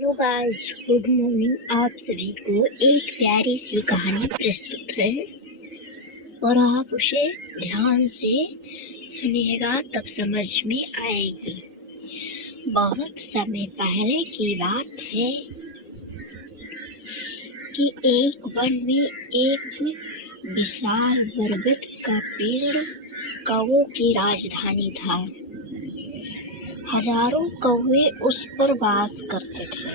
Hello guys, good morning. आप सभी को एक प्यारी सी कहानी प्रस्तुत है और आप उसे ध्यान से सुनिएगा, तब समझ में आएगी। बहुत समय पहले की बात है कि एक वन में एक विशाल बरगद का पेड़ कौवों की राजधानी था। हजारों कौवे उस पर वास करते थे।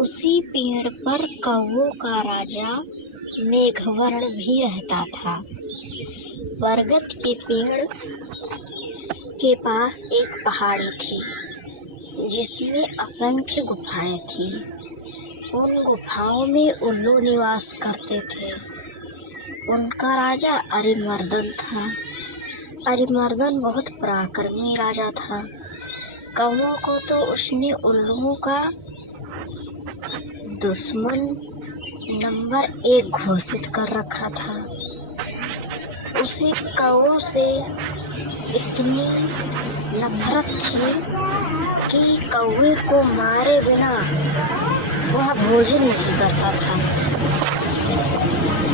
उसी पेड़ पर कौवों का राजा मेघवर्ण भी रहता था। बरगद के पेड़ के पास एक पहाड़ी थी जिसमें असंख्य गुफाएं थी। उन गुफाओं में उल्लू निवास करते थे। उनका राजा अरिमर्दन था। अरिमर्दन बहुत पराक्रमी राजा था। कौवों को तो उसने उल्लुओं का दुश्मन नंबर 1 घोषित कर रखा था। उसे कौवों से इतनी नफरत थी कि कौवे को मारे बिना वह भोजन नहीं करता था।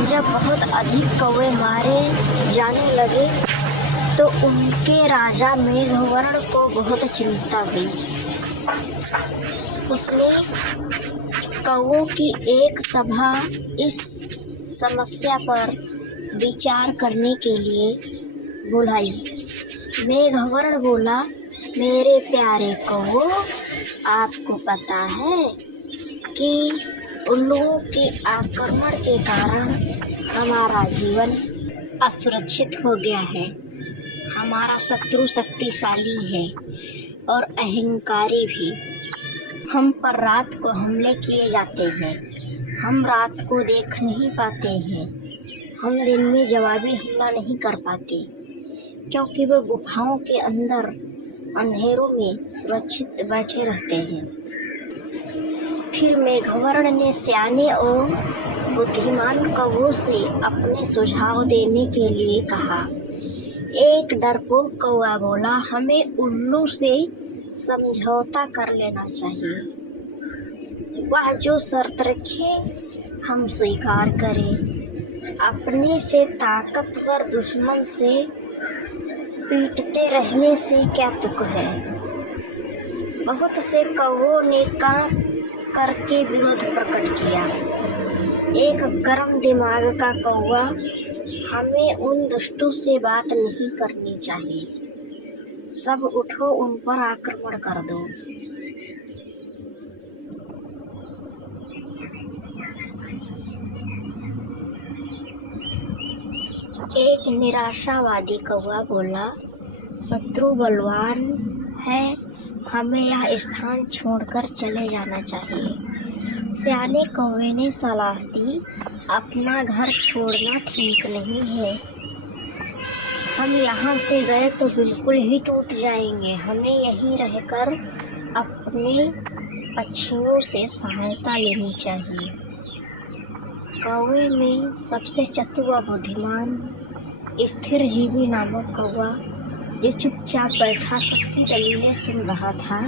जब बहुत अधिक कौवे मारे जाने लगे तो उनके राजा मेघवर्ण को बहुत चिंता हुई। उसने कौवों की एक सभा इस समस्या पर विचार करने के लिए बुलाई। मेघवर्ण बोला, मेरे प्यारे कौवों, आपको पता है कि उल्लुओं के आक्रमण के कारण हमारा जीवन असुरक्षित हो गया है। हमारा शत्रु शक्तिशाली है और अहंकारी भी। हम पर रात को हमले किए जाते हैं। हम रात को देख नहीं पाते हैं। हम दिन में जवाबी हमला नहीं कर पाते क्योंकि वो गुफाओं के अंदर अंधेरों में सुरक्षित बैठे रहते हैं। फिर मेघवर्ण ने सियाने और बुद्धिमान कौवों से अपने सुझाव देने के लिए कहा। एक डरपोक कौवा बोला, हमें उल्लू से समझौता कर लेना चाहिए। वह जो शर्त रखे हम स्वीकार करें। अपने से ताकतवर दुश्मन से पीटते रहने से क्या तुक है। बहुत से कौवों ने कांप करके विरोध प्रकट किया। एक गर्म दिमाग का कौवा, हमें उन दुष्टों से बात नहीं करनी चाहिए। सब उठो, उन पर आक्रमण कर दो। एक निराशावादी कौवा बोला, शत्रु बलवान है, हमें यह स्थान छोड़कर चले जाना चाहिए। सियाने कौवे ने सलाह दी, अपना घर छोड़ना ठीक नहीं है। हम यहाँ से गए तो बिल्कुल ही टूट जाएंगे। हमें यहीं रहकर अपने पक्षियों से सहायता लेनी चाहिए। कौवे में सबसे चतुर व बुद्धिमान स्थिरजीवी नामक कौवा, जो चुपचाप बैठा सबकी दलीलें सुन रहा था।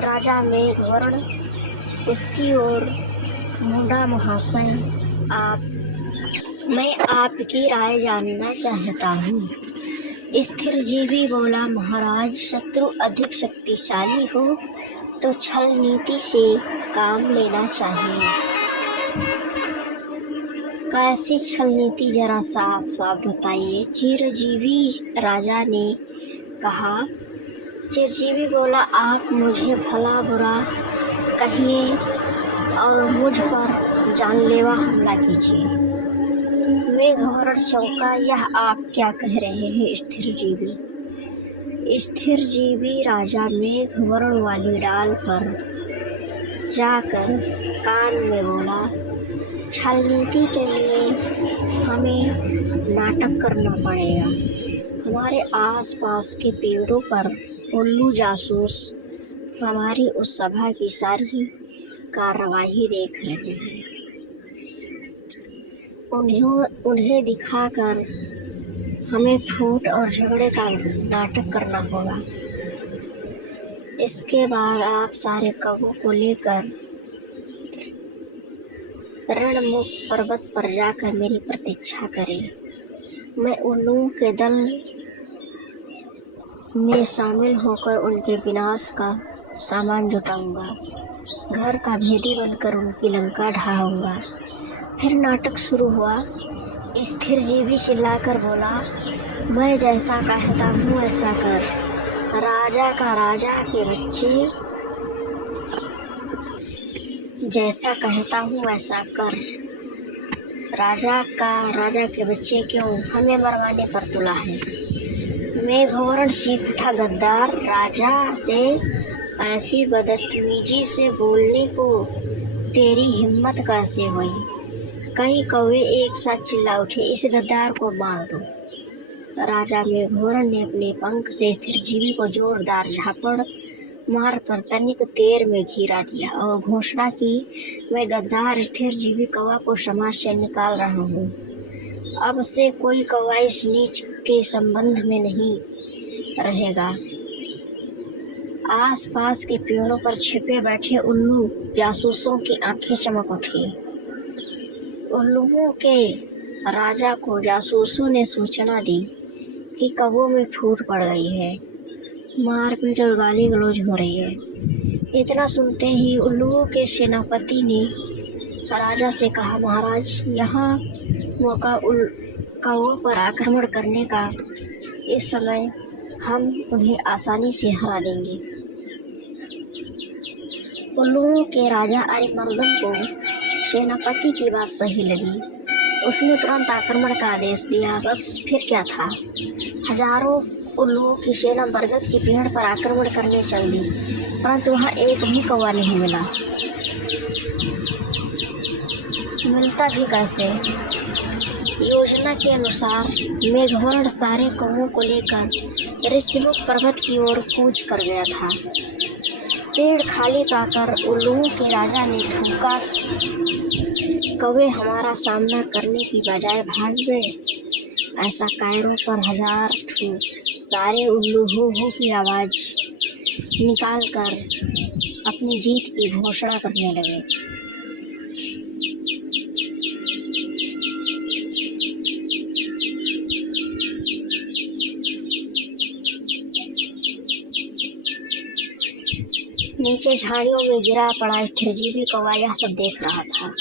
राजा मेघवर्ण उसकी ओर, मुंडा महाशय, मैं आपकी राय जानना चाहता हूँ। स्थिरजीवी बोला, महाराज, शत्रु अधिक शक्तिशाली हो तो छल नीति से काम लेना चाहिए। कैसी छल नीति, जरा साफ साफ बताइए, चिरजीवी राजा ने कहा। चिरजीवी बोला, आप मुझे भला बुरा कहिए और मुझ पर जानलेवा हमला कीजिए। मेघवर्ण चौंका, यह आप क्या कह रहे हैं स्थिरजीवी? स्थिरजीवी राजा मेघवर्ण वाली डाल पर जाकर कान में बोला, छल नीति के लिए हमें नाटक करना पड़ेगा। हमारे आसपास के पेड़ों पर उल्लू जासूस हमारी उस सभा की सारी कार्यवाही देख रहे हैं। उन्हें दिखाकर हमें फूट और झगड़े का नाटक करना होगा। इसके बाद आप सारे कौवों को लेकर रणमुख पर्वत पर जाकर मेरी प्रतीक्षा करें। मैं उल्लुओं के दल में शामिल होकर उनके विनाश का सामान जुटाऊंगा, घर का भेदी बनकर उनकी लंका ढाऊंगा। फिर नाटक शुरू हुआ। स्थिर जीवी चिल्लाकर बोला, मैं जैसा कहता हूँ ऐसा कर। राजा का राजा के बच्चे, जैसा कहता हूँ वैसा कर। राजा के बच्चे क्यों हमें मरवाने पर तुला है? मेघवर्ण चीख उठा, गद्दार, राजा से ऐसी बदतमीजी से बोलने को तेरी हिम्मत कैसे हुई? कई कौवे एक साथ चिल्ला उठे, इस गद्दार को मार दो। राजा मेघवर्ण ने अपने पंख से स्थिर जीवी को जोरदार झापड़ मार कर तनिक देर में घिरा दिया और घोषणा की, मैं गद्दार स्थिर जीवी कौवा को समाज से निकाल रहा हूँ। अब से कोई कौवा इस नीच के संबंध में नहीं रहेगा। आसपास के पेड़ों पर छिपे बैठे उल्लू जासूसों की आंखें चमक उठी। उल्लुओं के राजा को जासूसों ने सूचना दी कि कौवों में फूट पड़ गई है, मारपीट और गाली गलौज हो रही है। इतना सुनते ही उल्लुओं के सेनापति ने राजा से कहा, महाराज, यहाँ मौका कौवों पर आक्रमण करने का, इस समय हम उन्हें आसानी से हरा देंगे। उल्लुओं के राजा अरिमर्दन को सेनापति की बात सही लगी। उसने तुरंत आक्रमण का आदेश दिया। बस फिर क्या था, हजारों उल्लुओं की सेना बरगद के पेड़ पर आक्रमण करने चल दी, परंतु वहाँ एक भी कौवा नहीं मिला। मिलता भी कैसे? योजना के अनुसार मेघवर्ण सारे कौवों को लेकर ऋषिमुख पर्वत की ओर कूच कर गया था। पेड़ खाली पाकर उल्लुओं के राजा ने थूका, कौवे हमारा सामना करने की बजाय भाग गए। ऐसा कायरों पर हजार थू। सारे उल्लू हू की आवाज़ निकालकर अपनी जीत की घोषणा करने लगे। नीचे झाड़ियों में गिरा पड़ा स्थिरजीवी कौवा यह सब देख रहा था।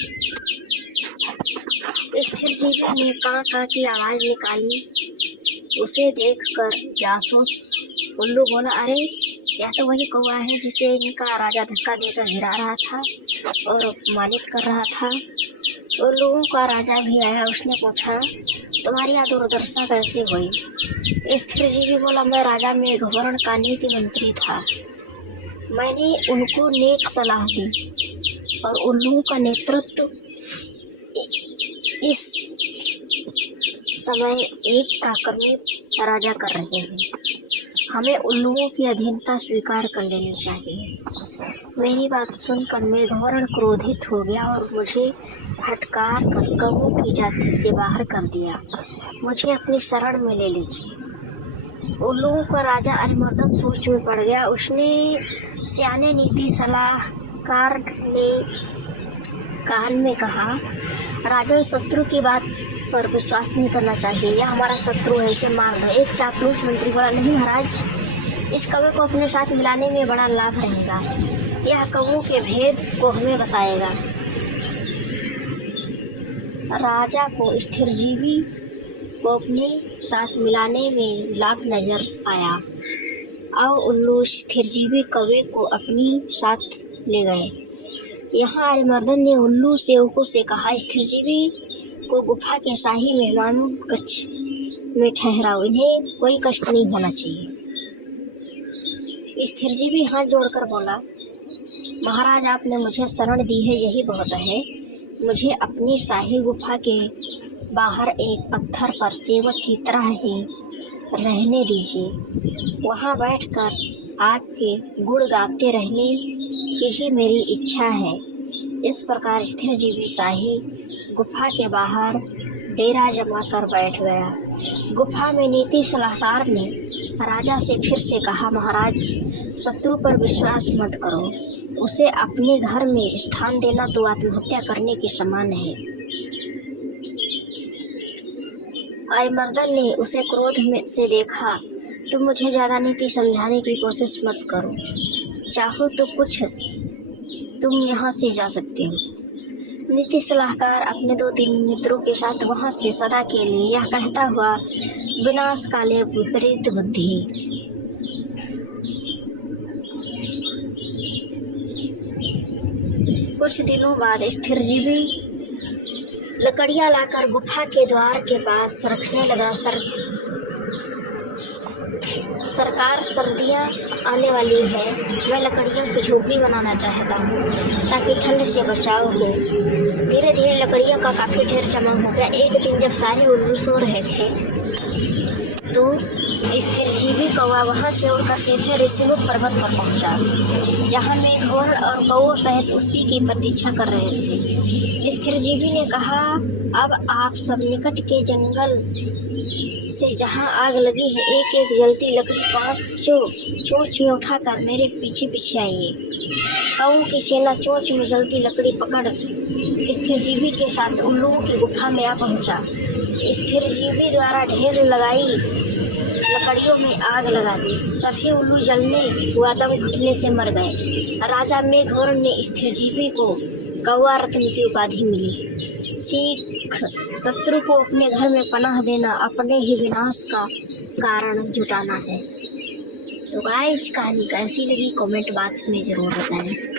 स्थिरजीवी ने कां की आवाज़ निकाली। उसे देखकर जासूस उल्लू बोला, अरे यह तो वही कौवा है जिसे इनका राजा धक्का देकर गिरा रहा था और अपमानित कर रहा था। उल्लुओं का राजा भी आया। उसने पूछा, तुम्हारी यह दुर्दशा कैसे हुई? स्थिरजीवी बोला, मैं राजा मेघवर्ण का नीति मंत्री था। मैंने उनको नेक सलाह दी और उल्लुओं का नेतृत्व इस समय एक पराक्रमी राजा कर रहे हैं। हमें उल्लुओं की अधीनता स्वीकार कर लेनी चाहिए। मेरी बात सुनकर मेघवर्ण क्रोधित हो गया और मुझे फटकार कर कौवों की जाति से बाहर कर दिया। मुझे अपनी शरण में ले लीजिए। उल्लुओं का राजा अरिमर्दन सोच में पड़ गया। उसने सियाने नीति सलाहकार ने कान में कहा, राजन, शत्रु की बात पर विश्वास नहीं करना चाहिए। यह हमारा शत्रु है, इसे मार दो। एक चापलूस मंत्री बोला, नहीं महाराज, इस कौवे को अपने साथ मिलाने में बड़ा लाभ रहेगा। यह कौवों के भेद को हमें बताएगा। राजा को स्थिरजीवी को अपने साथ मिलाने में लाभ नजर आया और उल्लू स्थिरजीवी कौवे को अपनी साथ ले गए। यहाँ अरिमर्दन ने उल्लू सेवकों से कहा, स्थिरजीवी को गुफा के शाही मेहमानों कक्ष में ठहराओ, इन्हें कोई कष्ट नहीं होना चाहिए। स्थिरजीवी हाथ जोड़कर बोला, महाराज, आपने मुझे शरण दी है, यही बहुत है। मुझे अपनी शाही गुफा के बाहर एक पत्थर पर सेवक की तरह ही रहने दीजिए। वहाँ बैठकर आपके गुण गाते रहने की ही मेरी इच्छा है। इस प्रकार स्थिरजीवी शाही गुफा के बाहर डेरा जमा कर बैठ गया। गुफा में नीति सलाहकार ने राजा से फिर से कहा, महाराज, शत्रु पर विश्वास मत करो, उसे अपने घर में स्थान देना तो आत्महत्या करने के समान है। अरिमर्दन ने उसे क्रोध में से देखा। तुम मुझे ज्यादा नीति समझाने की कोशिश मत करो, चाहो तो कुछ तुम यहाँ से जा सकते हो। नीति सलाहकार अपने 2-3 मित्रों के साथ वहां से सदा के लिए यह कहता हुआ विनाश काले विपरीत बुद्धि। कुछ दिनों बाद स्थिरजीवी लकड़ियां लाकर गुफा के द्वार के पास रखने लगा। सरकार, सर्दियाँ आने वाली है, मैं लकड़ियों की झोपड़ी बनाना चाहता हूँ ताकि ठंड से बचाव हो। धीरे धीरे लकड़ियों का काफ़ी ढेर जमा हो गया। एक दिन जब सारे उल्लू सो रहे थे तो स्थिरजीवी कौवा वहाँ से उड़कर सीधे ऋषिमुख पर्वत पर पहुँचा, जहाँ मेघवर्ण और कौओं सहित उसी की प्रतीक्षा कर रहे थे। स्थिरजीवी ने कहा, अब आप सब निकट के जंगल से जहाँ आग लगी है एक एक जलती लकड़ी 5 चोंच में उठाकर मेरे पीछे पीछे आइए। कौओं की सेना चोंच में जलती लकड़ी पकड़ स्थिरजीवी के साथ उल्लुओं की गुफा में आ पहुँचा। स्थिरजीवी द्वारा ढेर लगाई लकड़ियों में आग लगा दी। सभी उल्लू जलने व दम घुटने से मर गए। राजा मेघवर्ण ने स्थिरजीवी को कौवा रत्न की उपाधि मिली। सीख, शत्रु को अपने घर में पनाह देना अपने ही विनाश का कारण जुटाना है। तो गाइस, कहानी कैसी लगी कमेंट बॉक्स में ज़रूर बताएं।